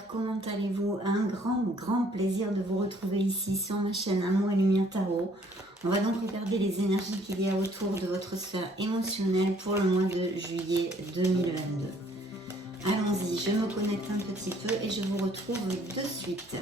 Sagittaire, comment allez-vous? Un grand plaisir de vous retrouver ici sur ma chaîne Amour et Lumière Tarot. On va donc regarder les énergies qu'il y a autour de votre sphère émotionnelle pour le mois de juillet 2022. Allons-y, je me connecte un petit peu et je vous retrouve de suite.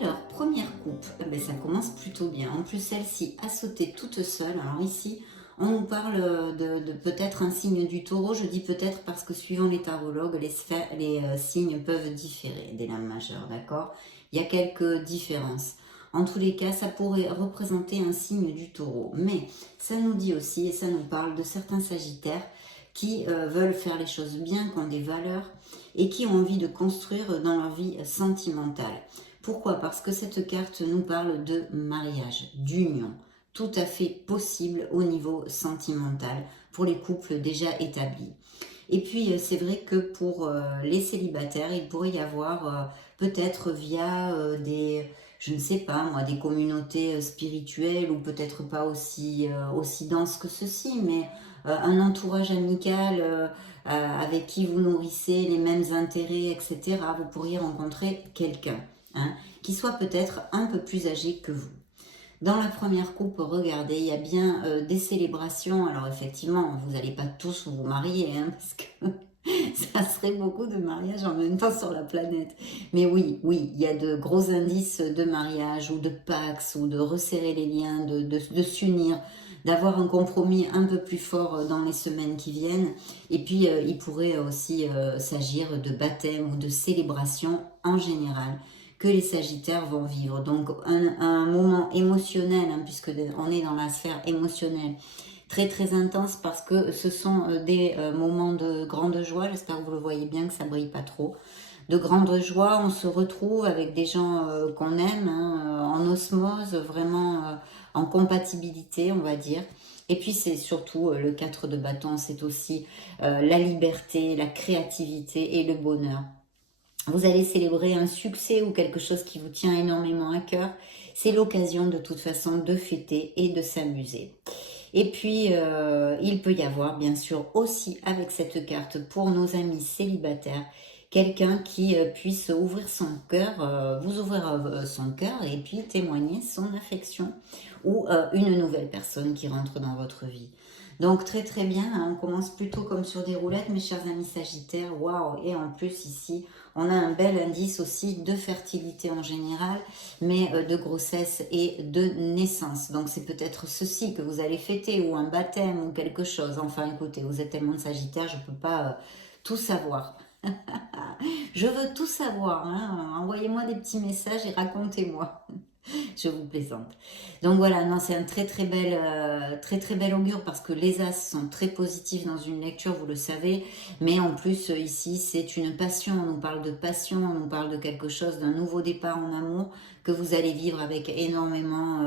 Alors, première coupe, ça commence plutôt bien. En plus, celle-ci a sauté toute seule. Alors ici, on nous parle de peut-être un signe du taureau. Je dis peut-être parce que suivant les tarologues, les signes peuvent différer des lames majeures, d'accord? Il y a quelques différences. En tous les cas, ça pourrait représenter un signe du taureau. Mais ça nous dit aussi, et ça nous parle de certains sagittaires qui veulent faire les choses bien, qui ont des valeurs et qui ont envie de construire dans leur vie sentimentale. Pourquoi? Parce que cette carte nous parle de mariage, d'union, tout à fait possible au niveau sentimental pour les couples déjà établis. Et puis c'est vrai que pour les célibataires, il pourrait y avoir peut-être via je ne sais pas moi, des communautés spirituelles ou peut-être pas aussi denses que ceci, mais un entourage amical avec qui vous nourrissez les mêmes intérêts, etc. Vous pourriez rencontrer quelqu'un. Qui soit peut-être un peu plus âgé que vous. Dans la première coupe, regardez, il y a bien des célébrations. Alors effectivement, vous n'allez pas tous vous marier, parce que ça serait beaucoup de mariages en même temps sur la planète. Mais oui, il y a de gros indices de mariage ou de pax ou de resserrer les liens, de s'unir, d'avoir un compromis un peu plus fort dans les semaines qui viennent. Et puis, il pourrait aussi s'agir de baptême ou de célébration en général que les Sagittaires vont vivre. Donc un moment émotionnel, puisque on est dans la sphère émotionnelle, très intense parce que ce sont des moments de grande joie. J'espère que vous le voyez bien, que ça brille pas trop. De grande joie, on se retrouve avec des gens qu'on aime, en osmose, vraiment en compatibilité, on va dire. Et puis c'est surtout le 4 de bâton, c'est aussi la liberté, la créativité et le bonheur. Vous allez célébrer un succès ou quelque chose qui vous tient énormément à cœur. C'est l'occasion de toute façon de fêter et de s'amuser. Et puis, il peut y avoir bien sûr aussi avec cette carte pour nos amis célibataires, quelqu'un qui puisse ouvrir son cœur, vous ouvrir son cœur et puis témoigner son affection ou une nouvelle personne qui rentre dans votre vie. Donc très bien, on commence plutôt comme sur des roulettes, mes chers amis sagittaires, waouh. Et en plus ici, on a un bel indice aussi de fertilité en général, mais de grossesse et de naissance. Donc c'est peut-être ceci que vous allez fêter, ou un baptême, ou quelque chose. Enfin écoutez, vous êtes tellement de sagittaires, je ne peux pas tout savoir. Je veux tout savoir, envoyez-moi des petits messages et racontez-moi. Je vous plaisante. Donc voilà, non, c'est un très bel augure parce que les as sont très positifs dans une lecture, vous le savez. Mais en plus, ici, c'est une passion. On nous parle de passion, on nous parle de quelque chose, d'un nouveau départ en amour que vous allez vivre avec énormément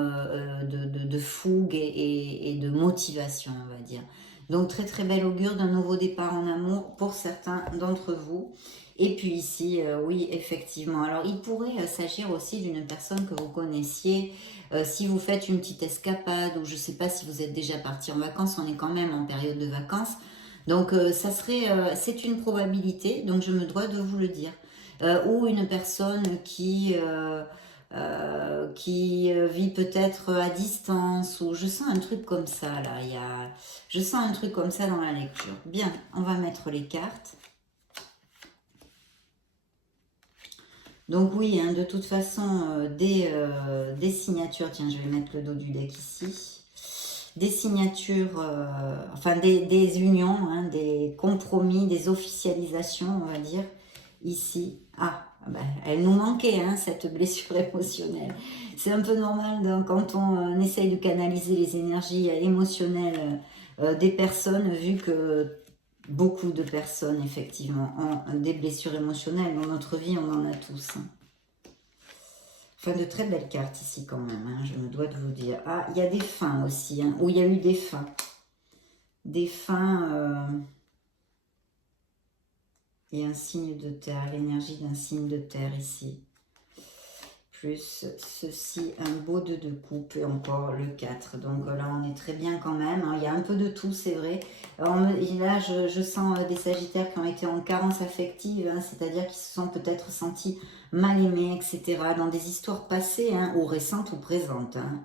de fougue et de motivation, on va dire. Donc très bel augure d'un nouveau départ en amour pour certains d'entre vous. Et puis ici, oui, effectivement. Alors, il pourrait s'agir aussi d'une personne que vous connaissiez. Si vous faites une petite escapade, ou je ne sais pas si vous êtes déjà parti en vacances, on est quand même en période de vacances. Donc, c'est une probabilité, donc je me dois de vous le dire. Ou une personne qui vit peut-être à distance, ou je sens un truc comme ça, là. Je sens un truc comme ça dans la lecture. Bien, on va mettre les cartes. Donc oui, de toute façon, des signatures, tiens, je vais mettre le dos du deck ici, des signatures, enfin des unions, des compromis, des officialisations, on va dire, ici. Elle nous manquait, cette blessure émotionnelle. C'est un peu normal quand on essaye de canaliser les énergies émotionnelles des personnes, vu que beaucoup de personnes, effectivement, ont des blessures émotionnelles. Dans notre vie, on en a tous. Enfin, de très belles cartes ici, quand même, je me dois de vous dire. Ah, il y a des fins aussi, où il y a eu des fins. Des fins et un signe de terre, l'énergie d'un signe de terre ici. plus ceci, un beau 2 de coupe et encore le 4. Donc là, on est très bien quand même. Hein. Il y a un peu de tout, c'est vrai. Alors, là, je sens des sagittaires qui ont été en carence affective, hein, c'est-à-dire qui se sont peut-être sentis mal aimés, etc. Dans des histoires passées, hein, ou récentes ou présentes. Hein.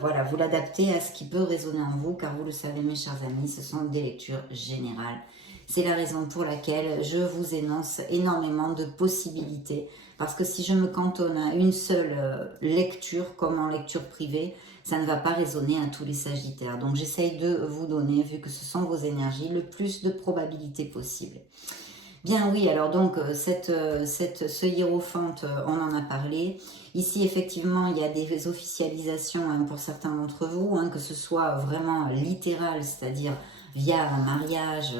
Voilà, vous l'adaptez à ce qui peut résonner en vous, car vous le savez, mes chers amis, ce sont des lectures générales. C'est la raison pour laquelle je vous énonce énormément de possibilités. Parce que si je me cantonne à une seule lecture, comme en lecture privée, ça ne va pas résonner à tous les sagittaires. Donc j'essaye de vous donner, vu que ce sont vos énergies, le plus de probabilités possible. Bien oui, alors donc ce hiérophante, on en a parlé. Ici, effectivement, il y a des officialisations hein, pour certains d'entre vous, hein, que ce soit vraiment littéral, c'est-à-dire via un mariage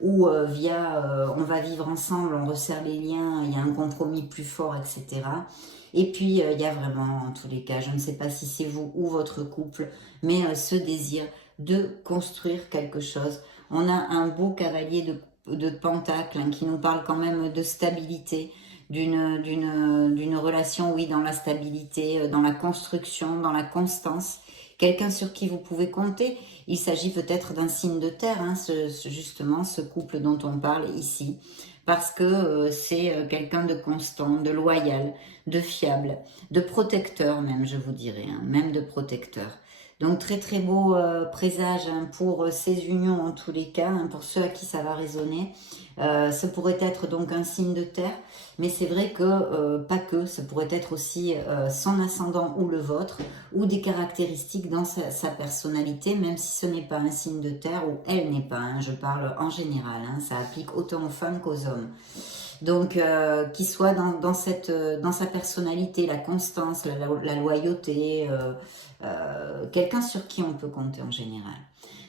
ou via on va vivre ensemble, on resserre les liens, il y a un compromis plus fort, etc. Et puis, il y a vraiment, en tous les cas, je ne sais pas si c'est vous ou votre couple, mais ce désir de construire quelque chose. On a un beau cavalier de pentacle hein, qui nous parle quand même de stabilité, d'une relation, oui, dans la stabilité, dans la construction, dans la constance. Quelqu'un sur qui vous pouvez compter. Il s'agit peut-être d'un signe de terre, hein, justement, ce couple dont on parle ici. Parce que c'est quelqu'un de constant, de loyal, de fiable, de protecteur même, je vous dirais, hein, même de protecteur. Donc très très beau présage hein, pour ces unions en tous les cas, hein, pour ceux à qui ça va résonner. Ce pourrait être donc un signe de terre, mais c'est vrai que, pas que, ce pourrait être aussi son ascendant ou le vôtre, ou des caractéristiques dans sa personnalité, même si ce n'est pas un signe de terre, ou elle n'est pas, hein, je parle en général, hein, ça applique autant aux femmes qu'aux hommes. Donc, qu'il soit dans sa personnalité, la constance, la loyauté, quelqu'un sur qui on peut compter en général.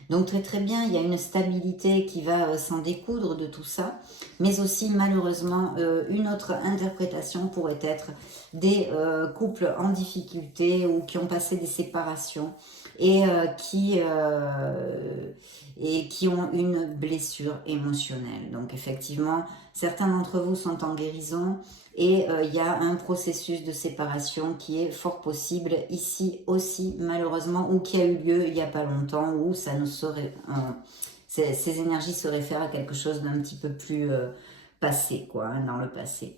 Donc très très bien, il y a une stabilité qui va s'en découdre de tout ça, mais aussi malheureusement une autre interprétation pourrait être des couples en difficulté ou qui ont passé des séparations et qui ont une blessure émotionnelle. Donc effectivement, certains d'entre vous sont en guérison et il y a un processus de séparation qui est fort possible ici aussi malheureusement ou qui a eu lieu il n'y a pas longtemps où ça nous serait, ces énergies se réfèrent à quelque chose d'un petit peu plus passé quoi, hein, dans le passé.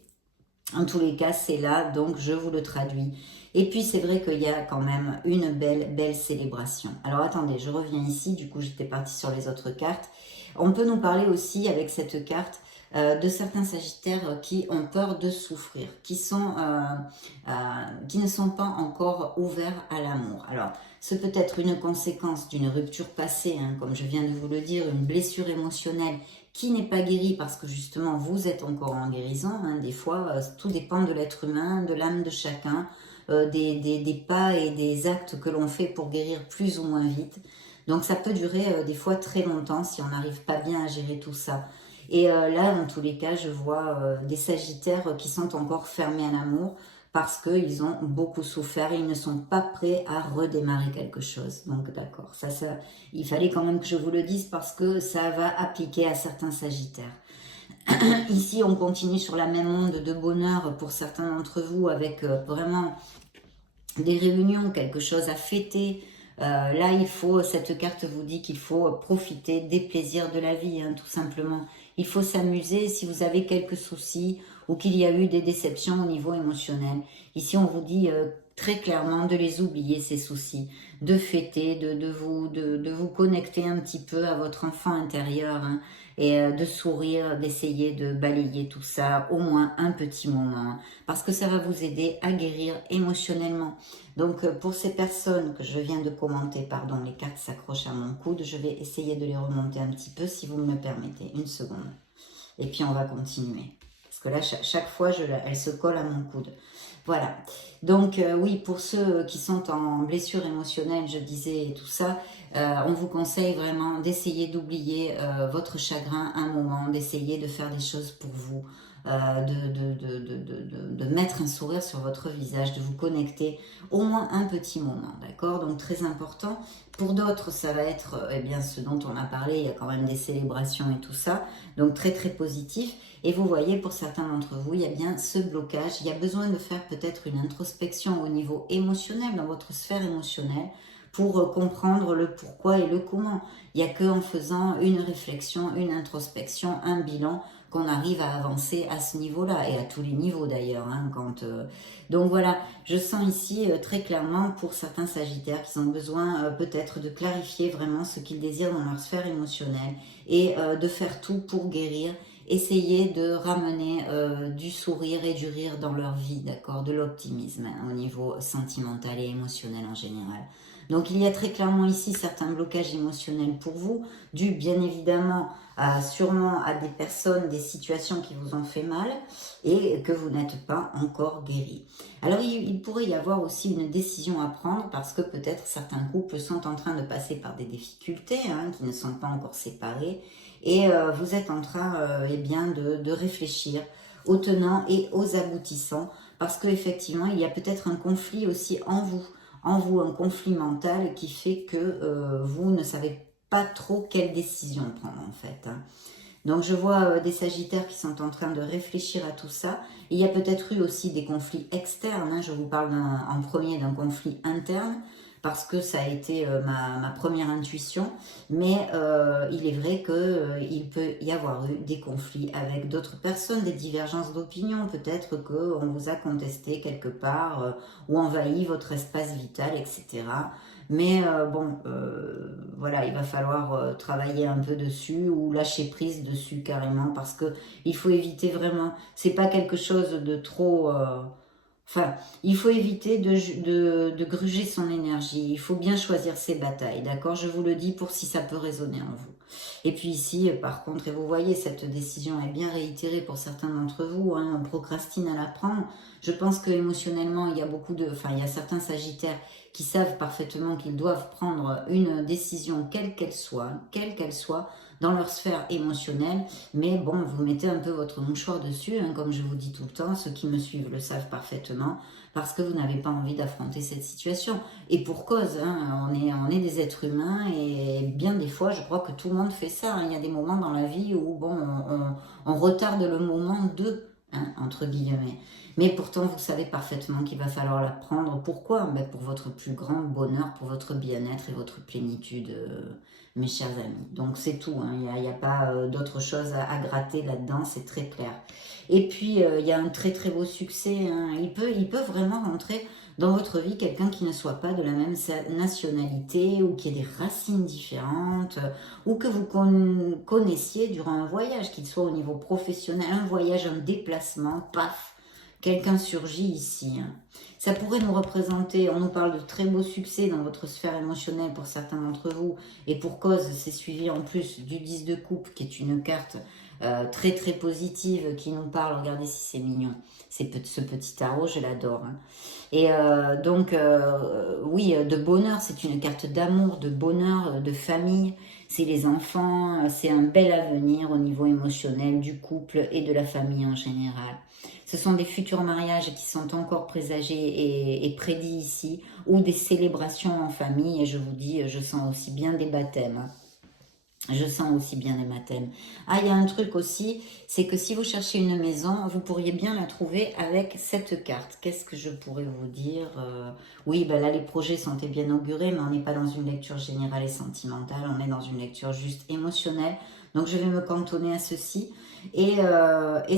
En tous les cas, c'est là, donc je vous le traduis. Et puis, c'est vrai qu'il y a quand même une belle célébration. Alors, attendez, je reviens ici. Du coup, j'étais partie sur les autres cartes. On peut nous parler aussi, avec cette carte, de certains sagittaires qui ont peur de souffrir, qui ne sont pas encore ouverts à l'amour. Alors, ce peut être une conséquence d'une rupture passée, hein, comme je viens de vous le dire, une blessure émotionnelle qui n'est pas guérie parce que justement vous êtes encore en guérison. Hein, des fois, tout dépend de l'être humain, de l'âme de chacun, des pas et des actes que l'on fait pour guérir plus ou moins vite. Donc ça peut durer des fois très longtemps si on n'arrive pas bien à gérer tout ça. Et là, dans tous les cas, je vois des sagittaires qui sont encore fermés à l'amour parce qu'ils ont beaucoup souffert et ils ne sont pas prêts à redémarrer quelque chose. Donc d'accord, ça, il fallait quand même que je vous le dise parce que ça va appliquer à certains sagittaires. Ici, on continue sur la même onde de bonheur pour certains d'entre vous avec vraiment des réunions, quelque chose à fêter. Là, cette carte vous dit qu'il faut profiter des plaisirs de la vie, hein, tout simplement. Il faut s'amuser si vous avez quelques soucis ou qu'il y a eu des déceptions au niveau émotionnel. Ici, on vous dit très clairement de les oublier, ces soucis, de fêter, de vous connecter un petit peu à votre enfant intérieur hein, et de sourire, d'essayer de balayer tout ça au moins un petit moment parce que ça va vous aider à guérir émotionnellement. Donc, pour ces personnes que je viens de commenter, pardon, les cartes s'accrochent à mon coude, je vais essayer de les remonter un petit peu si vous me le permettez. Une seconde. Et puis, on va continuer. Parce que là, chaque fois, elle se colle à mon coude. Voilà. Donc, oui, pour ceux qui sont en blessure émotionnelle, je disais tout ça, on vous conseille vraiment d'essayer d'oublier votre chagrin un moment, d'essayer de faire des choses pour vous, de mettre un sourire sur votre visage, de vous connecter au moins un petit moment, d'accord? Donc très important. Pour d'autres, ça va être eh bien, ce dont on a parlé, il y a quand même des célébrations et tout ça, donc très très positif. Et vous voyez, pour certains d'entre vous, il y a bien ce blocage, il y a besoin de faire peut-être une introspection au niveau émotionnel, dans votre sphère émotionnelle, pour comprendre le pourquoi et le comment. Il n'y a qu'en faisant une réflexion, une introspection, un bilan, qu'on arrive à avancer à ce niveau-là, et à tous les niveaux d'ailleurs. Donc voilà, je sens ici très clairement pour certains sagittaires qui ont besoin peut-être de clarifier vraiment ce qu'ils désirent dans leur sphère émotionnelle, et de faire tout pour guérir, essayer de ramener du sourire et du rire dans leur vie, d'accord, de l'optimisme au niveau sentimental et émotionnel en général. Donc il y a très clairement ici certains blocages émotionnels pour vous, dus bien évidemment sûrement à des personnes, des situations qui vous ont fait mal et que vous n'êtes pas encore guéri. Alors il pourrait y avoir aussi une décision à prendre, parce que peut-être certains couples sont en train de passer par des difficultés, qui ne sont pas encore séparés, et vous êtes en train eh bien, de réfléchir aux tenants et aux aboutissants, parce qu'effectivement il y a peut-être un conflit aussi en vous, un conflit mental qui fait que vous ne savez pas trop quelle décision prendre en fait. Donc je vois des sagittaires qui sont en train de réfléchir à tout ça. Il y a peut-être eu aussi des conflits externes, je vous parle en premier d'un conflit interne, parce que ça a été ma première intuition, mais il est vrai qu'il peut y avoir eu des conflits avec d'autres personnes, des divergences d'opinion, peut-être qu'on vous a contesté quelque part, ou envahi votre espace vital, etc. Mais voilà, il va falloir travailler un peu dessus, ou lâcher prise dessus carrément, parce que il faut éviter vraiment, c'est pas quelque chose de trop... Enfin, il faut éviter de gruger son énergie. Il faut bien choisir ses batailles, d'accord? Je vous le dis pour si ça peut résonner en vous. Et puis ici, par contre, et vous voyez, cette décision est bien réitérée pour certains d'entre vous, on procrastine à la prendre. Je pense que émotionnellement, il y a certains sagittaires qui savent parfaitement qu'ils doivent prendre une décision, quelle qu'elle soit, dans leur sphère émotionnelle, mais bon, vous mettez un peu votre mouchoir dessus, comme je vous dis tout le temps, ceux qui me suivent le savent parfaitement, parce que vous n'avez pas envie d'affronter cette situation. Et pour cause, on est des êtres humains, et bien des fois, je crois que tout le monde fait ça. Il y a des moments dans la vie où bon, on retarde le moment entre guillemets. Mais pourtant, vous savez parfaitement qu'il va falloir la prendre. Pourquoi? Pour votre plus grand bonheur, pour votre bien-être et votre plénitude, mes chers amis. Donc c'est tout, il n'y a pas d'autre chose à gratter là-dedans, c'est très clair. Et puis, il y a un très très beau succès. Il peut vraiment rentrer dans votre vie quelqu'un qui ne soit pas de la même nationalité, ou qui ait des racines différentes, ou que vous connaissiez durant un voyage, qu'il soit au niveau professionnel, un voyage, un déplacement, paf, quelqu'un surgit ici. Ça pourrait nous représenter, on nous parle de très beaux succès dans votre sphère émotionnelle pour certains d'entre vous, et pour cause, c'est suivi en plus du 10 de coupe, qui est une carte très très positive, qui nous parle, regardez si c'est mignon, ce petit tarot, je l'adore. Et donc, oui, de bonheur, c'est une carte d'amour, de bonheur, de famille, c'est les enfants, c'est un bel avenir au niveau émotionnel du couple et de la famille en général. Ce sont des futurs mariages qui sont encore présagés et prédits ici, ou des célébrations en famille, et je vous dis, je sens aussi bien des baptêmes. Je sens aussi bien les baptêmes. Ah, il y a un truc aussi, c'est que si vous cherchez une maison, vous pourriez bien la trouver avec cette carte. Qu'est-ce que je pourrais vous dire? Oui, là, les projets sont bien augurés, mais on n'est pas dans une lecture générale et sentimentale, on est dans une lecture juste émotionnelle. Donc, je vais me cantonner à ceci. Et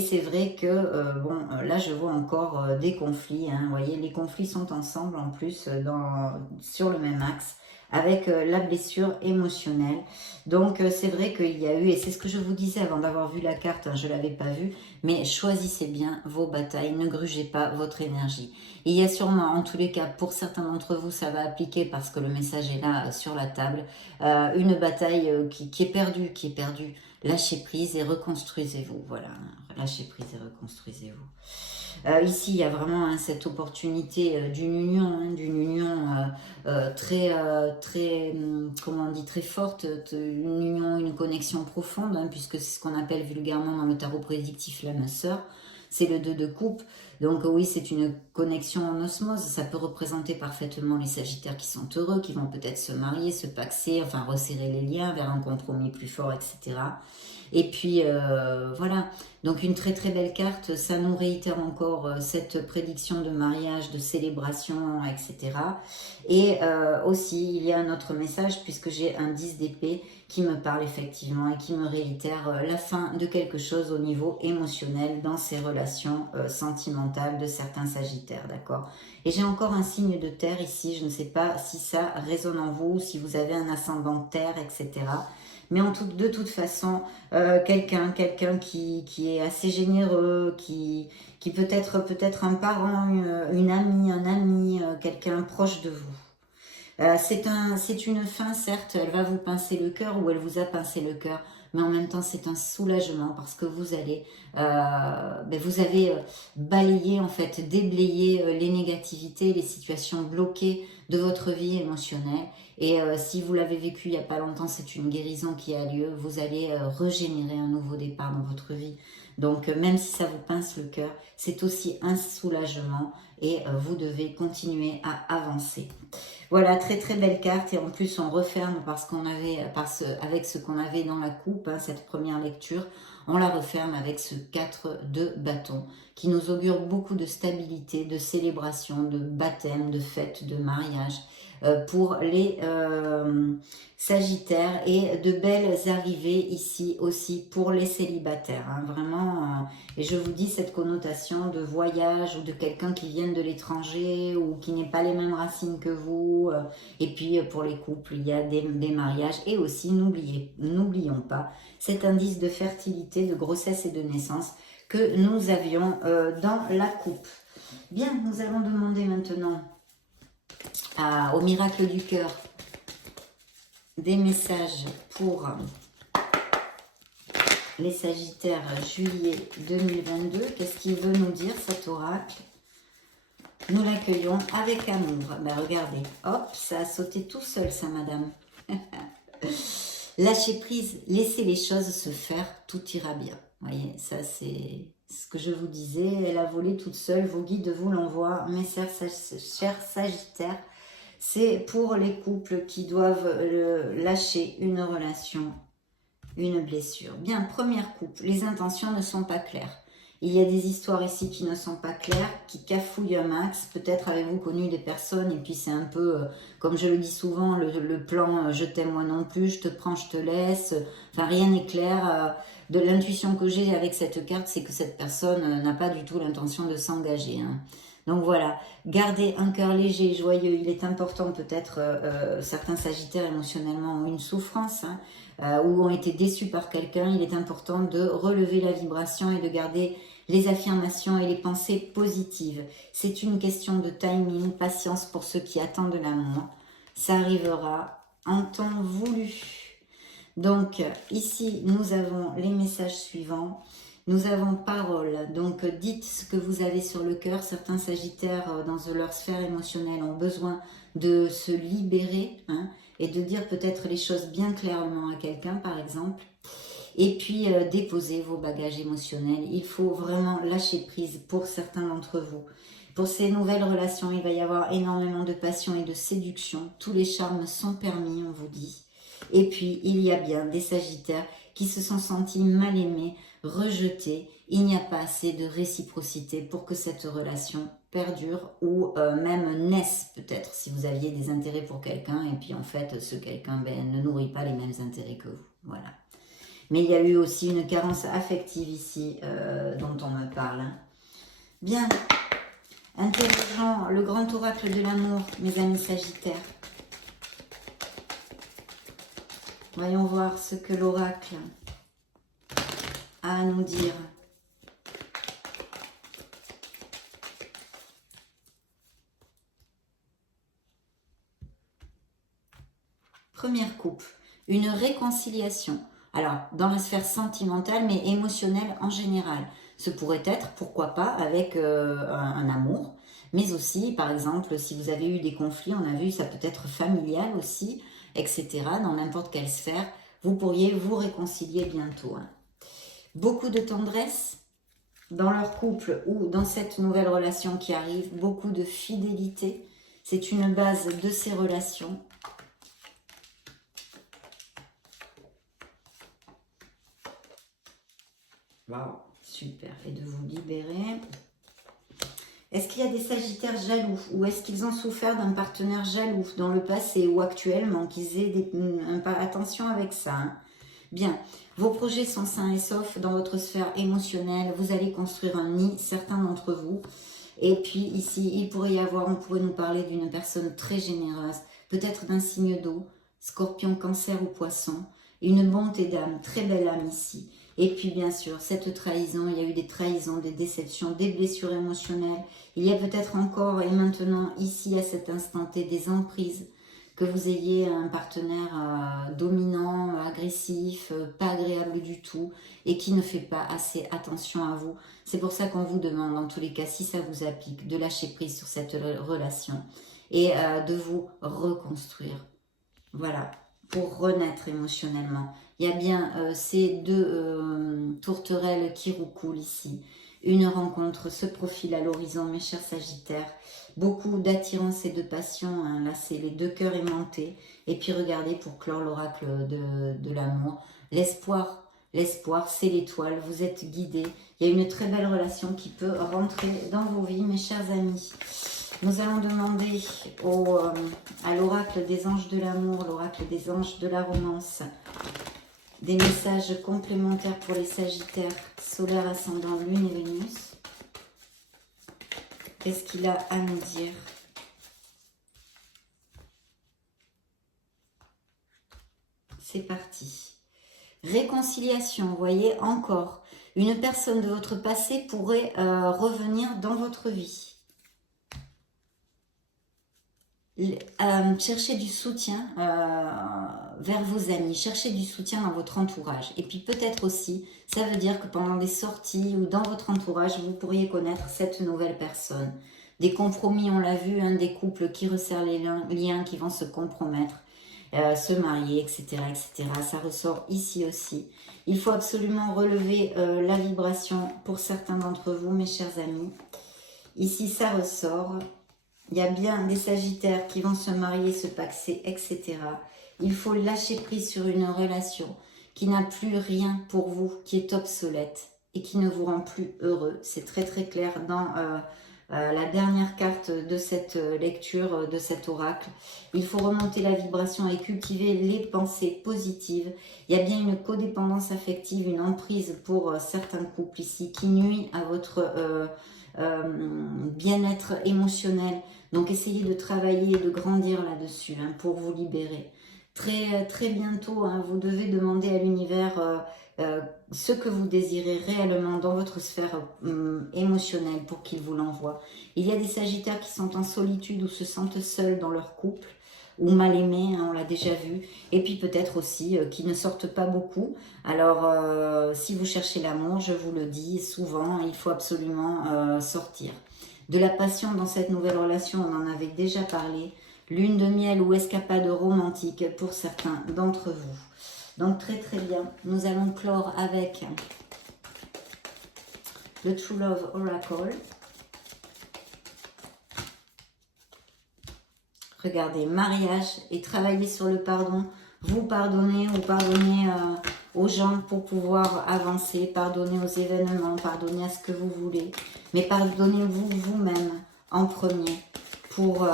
c'est vrai que, là, je vois encore des conflits. Vous voyez, les conflits sont ensemble, en plus, sur le même axe, avec la blessure émotionnelle. Donc c'est vrai qu'il y a eu, et c'est ce que je vous disais avant d'avoir vu la carte, je ne l'avais pas vue, mais choisissez bien vos batailles, ne grugez pas votre énergie. Il y a sûrement, en tous les cas, pour certains d'entre vous, ça va appliquer parce que le message est là sur la table, une bataille qui est perdue, Lâchez prise et reconstruisez-vous. Voilà, lâchez prise et reconstruisez-vous. Ici, il y a vraiment cette opportunité d'une union comment on dit, très forte, une union, une connexion profonde, puisque c'est ce qu'on appelle vulgairement dans le tarot prédictif l'âme sœur. C'est le 2 de coupe. Donc oui, c'est une connexion en osmose. Ça peut représenter parfaitement les sagittaires qui sont heureux, qui vont peut-être se marier, se paxer, enfin resserrer les liens vers un compromis plus fort, etc. Et puis voilà, donc une très très belle carte, ça nous réitère encore cette prédiction de mariage, de célébration, etc. Et aussi, il y a un autre message, puisque j'ai un 10 d'épée qui me parle effectivement et qui me réitère la fin de quelque chose au niveau émotionnel dans ces relations sentimentales de certains sagittaires, d'accord? Et j'ai encore un signe de terre ici, je ne sais pas si ça résonne en vous, si vous avez un ascendant terre, etc. Mais de toute façon, quelqu'un qui est assez généreux, qui peut-être un parent, une amie, un ami, quelqu'un proche de vous. C'est une fin, certes, elle va vous pincer le cœur ou elle vous a pincé le cœur, mais en même temps c'est un soulagement parce que vous allez, vous avez balayé en fait, déblayé les négativités, les situations bloquées de votre vie émotionnelle. Et si vous l'avez vécu il n'y a pas longtemps, c'est une guérison qui a lieu. Vous allez régénérer un nouveau départ dans votre vie. Donc même si ça vous pince le cœur, c'est aussi un soulagement et vous devez continuer à avancer. Voilà, très très belle carte et en plus on referme parce qu'on avait, avec ce qu'on avait dans la coupe, cette première lecture, on la referme avec ce 4 de bâton qui nous augure beaucoup de stabilité, de célébration, de baptême, de fête, de mariage pour les Sagittaires et de belles arrivées ici aussi pour les célibataires. Vraiment, et je vous dis cette connotation de voyage ou de quelqu'un qui vient de l'étranger ou qui n'est pas les mêmes racines que vous. Et puis pour les couples, il y a des mariages. Et aussi, n'oublions pas cet indice de fertilité, de grossesse et de naissance que nous avions dans la coupe. Bien, nous allons demander maintenant au miracle du cœur des messages pour les Sagittaires juillet 2022. Qu'est-ce qu'il veut nous dire cet oracle? Nous l'accueillons avec amour. Ben regardez, hop, ça a sauté tout seul ça, madame. Lâchez prise, laissez les choses se faire, tout ira bien. Vous voyez, ça c'est ce que je vous disais. Elle a volé toute seule, vos guides vous l'envoient. Mes chers Sagittaires, c'est pour les couples qui doivent lâcher une relation, une blessure. Bien, première coupe, les intentions ne sont pas claires. Il y a des histoires ici qui ne sont pas claires, qui cafouillent un max. Peut-être avez-vous connu des personnes et puis c'est un peu, comme je le dis souvent, le plan je t'aime moi non plus, je te prends, je te laisse. Enfin, rien n'est clair. De l'intuition que j'ai avec cette carte, c'est que cette personne n'a pas du tout l'intention de s'engager. Donc voilà, gardez un cœur léger et joyeux. Il est important peut-être, certains Sagittaires émotionnellement ont une souffrance ou ont été déçus par quelqu'un. Il est important de relever la vibration et de garder les affirmations et les pensées positives. C'est une question de timing, patience pour ceux qui attendent l'amour. Ça arrivera en temps voulu. Donc ici, nous avons les messages suivants. Nous avons parole, donc dites ce que vous avez sur le cœur. Certains Sagittaires dans leur sphère émotionnelle ont besoin de se libérer et de dire peut-être les choses bien clairement à quelqu'un par exemple. Et puis déposer vos bagages émotionnels. Il faut vraiment lâcher prise pour certains d'entre vous. Pour ces nouvelles relations, il va y avoir énormément de passion et de séduction. Tous les charmes sont permis, on vous dit. Et puis, il y a bien des Sagittaires qui se sont sentis mal aimés, rejetés. Il n'y a pas assez de réciprocité pour que cette relation perdure ou même naisse peut-être si vous aviez des intérêts pour quelqu'un et puis en fait ce quelqu'un ne nourrit pas les mêmes intérêts que vous. Voilà. Mais il y a eu aussi une carence affective ici dont on me parle. Bien. Interrogeons le grand oracle de l'amour, mes amis Sagittaires. Voyons voir ce que l'oracle a à nous dire. Première coupe, une réconciliation. Alors, dans la sphère sentimentale, mais émotionnelle en général. Ce pourrait être, pourquoi pas, avec un amour, mais aussi, par exemple, si vous avez eu des conflits, on a vu, ça peut être familial aussi, etc., dans n'importe quelle sphère, vous pourriez vous réconcilier bientôt. Hein. Beaucoup de tendresse dans leur couple ou dans cette nouvelle relation qui arrive, beaucoup de fidélité, c'est une base de ces relations. Waouh, super. Et de vous libérer. Est-ce qu'il y a des sagittaires jaloux ou est-ce qu'ils ont souffert d'un partenaire jaloux dans le passé ou actuellement, qu'ils aient attention avec ça. Hein. Bien, vos projets sont sains et saufs dans votre sphère émotionnelle. Vous allez construire un nid, certains d'entre vous. Et puis ici, il pourrait y avoir, on pourrait nous parler d'une personne très généreuse, peut-être d'un signe d'eau, scorpion, cancer ou poisson. Une bonté d'âme, très belle âme ici. Et puis bien sûr, cette trahison, il y a eu des trahisons, des déceptions, des blessures émotionnelles. Il y a peut-être encore et maintenant, ici, à cet instant T, des emprises. Que vous ayez un partenaire dominant, agressif, pas agréable du tout et qui ne fait pas assez attention à vous. C'est pour ça qu'on vous demande, en tous les cas, si ça vous applique, de lâcher prise sur cette relation et de vous reconstruire. Voilà, pour renaître émotionnellement. Il y a bien ces deux tourterelles qui roucoulent ici. Une rencontre se profile à l'horizon, mes chers Sagittaires. Beaucoup d'attirance et de passion. Hein. Là, c'est les deux cœurs aimantés. Et puis, regardez, pour clore l'oracle de l'amour, l'espoir. L'espoir, c'est l'étoile. Vous êtes guidés. Il y a une très belle relation qui peut rentrer dans vos vies, mes chers amis. Nous allons demander à l'oracle des anges de l'amour, l'oracle des anges de la romance, des messages complémentaires pour les Sagittaires, solaire, ascendant, lune et Vénus. Qu'est-ce qu'il a à nous dire? C'est parti. Réconciliation, vous voyez, encore. Une personne de votre passé pourrait revenir dans votre vie. Cherchez du soutien vers vos amis, cherchez du soutien dans votre entourage. Et puis peut-être aussi, ça veut dire que pendant des sorties ou dans votre entourage, vous pourriez connaître cette nouvelle personne. Des compromis, on l'a vu, hein, des couples qui resserrent les liens, qui vont se compromettre, se marier, etc., etc. Ça ressort ici aussi. Il faut absolument relever la vibration pour certains d'entre vous, mes chers amis. Ici, ça ressort. Il y a bien des Sagittaires qui vont se marier, se paxer, etc. Il faut lâcher prise sur une relation qui n'a plus rien pour vous, qui est obsolète et qui ne vous rend plus heureux. C'est très très clair dans la dernière carte de cette lecture, de cet oracle. Il faut remonter la vibration et cultiver les pensées positives. Il y a bien une codépendance affective, une emprise pour certains couples ici qui nuit à votre bien-être émotionnel. Donc essayez de travailler et de grandir là-dessus hein, pour vous libérer. Très bientôt, hein, vous devez demander à l'univers ce que vous désirez réellement dans votre sphère émotionnelle pour qu'il vous l'envoie. Il y a des Sagittaires qui sont en solitude ou se sentent seuls dans leur couple ou mal aimés, hein, on l'a déjà vu. Et puis peut-être aussi qui ne sortent pas beaucoup. Alors si vous cherchez l'amour, je vous le dis souvent, il faut absolument sortir. De la passion dans cette nouvelle relation, on en avait déjà parlé. Lune de miel ou escapade romantique pour certains d'entre vous. Donc très bien, nous allons clore avec le True Love Oracle. Regardez, mariage et travailler sur le pardon. Vous pardonnez ou pardonnez aux gens pour pouvoir avancer, pardonner aux événements, pardonner à ce que vous voulez. Mais pardonnez-vous vous-même en premier pour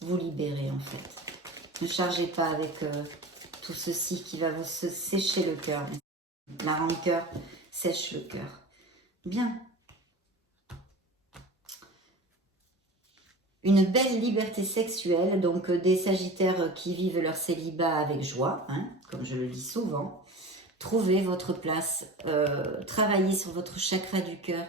vous libérer en fait. Ne chargez pas avec tout ceci qui va vous sécher le cœur. La rancœur sèche le cœur. Bien. Une belle liberté sexuelle, donc des Sagittaires qui vivent leur célibat avec joie, hein, comme je le dis souvent. Trouvez votre place, travaillez sur votre chakra du cœur,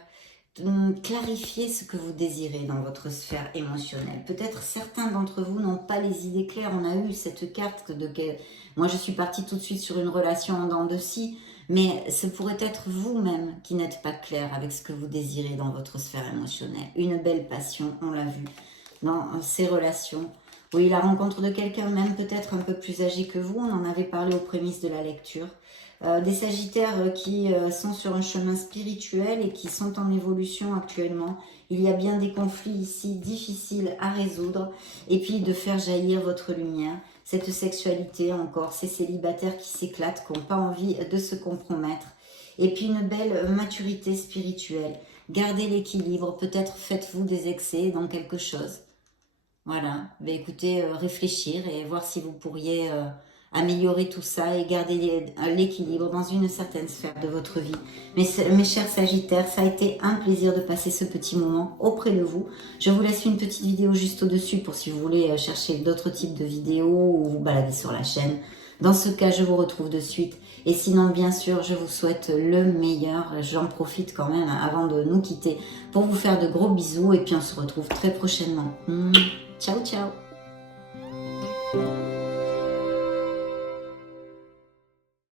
clarifier ce que vous désirez dans votre sphère émotionnelle. Peut-être certains d'entre vous n'ont pas les idées claires. On a eu cette carte de que moi je suis partie tout de suite sur une relation en dents de scie, mais ce pourrait être vous-même qui n'êtes pas clair avec ce que vous désirez dans votre sphère émotionnelle. Une belle passion, on l'a vu dans ces relations. Oui, la rencontre de quelqu'un même peut-être un peu plus âgé que vous, on en avait parlé aux prémices de la lecture. Des sagittaires qui sont sur un chemin spirituel et qui sont en évolution actuellement. Il y a bien des conflits ici difficiles à résoudre et puis de faire jaillir votre lumière. Cette sexualité encore, ces célibataires qui s'éclatent, qui n'ont pas envie de se compromettre. Et puis une belle maturité spirituelle. Gardez l'équilibre, peut-être faites-vous des excès dans quelque chose. Voilà, mais écoutez, réfléchir et voir si vous pourriez améliorer tout ça et garder l'équilibre dans une certaine sphère de votre vie. Mes chers Sagittaires, ça a été un plaisir de passer ce petit moment auprès de vous. Je vous laisse une petite vidéo juste au-dessus pour si vous voulez chercher d'autres types de vidéos ou vous balader sur la chaîne. Dans ce cas, je vous retrouve de suite. Et sinon, bien sûr, je vous souhaite le meilleur. J'en profite quand même avant de nous quitter pour vous faire de gros bisous. Et puis, on se retrouve très prochainement. Ciao, ciao!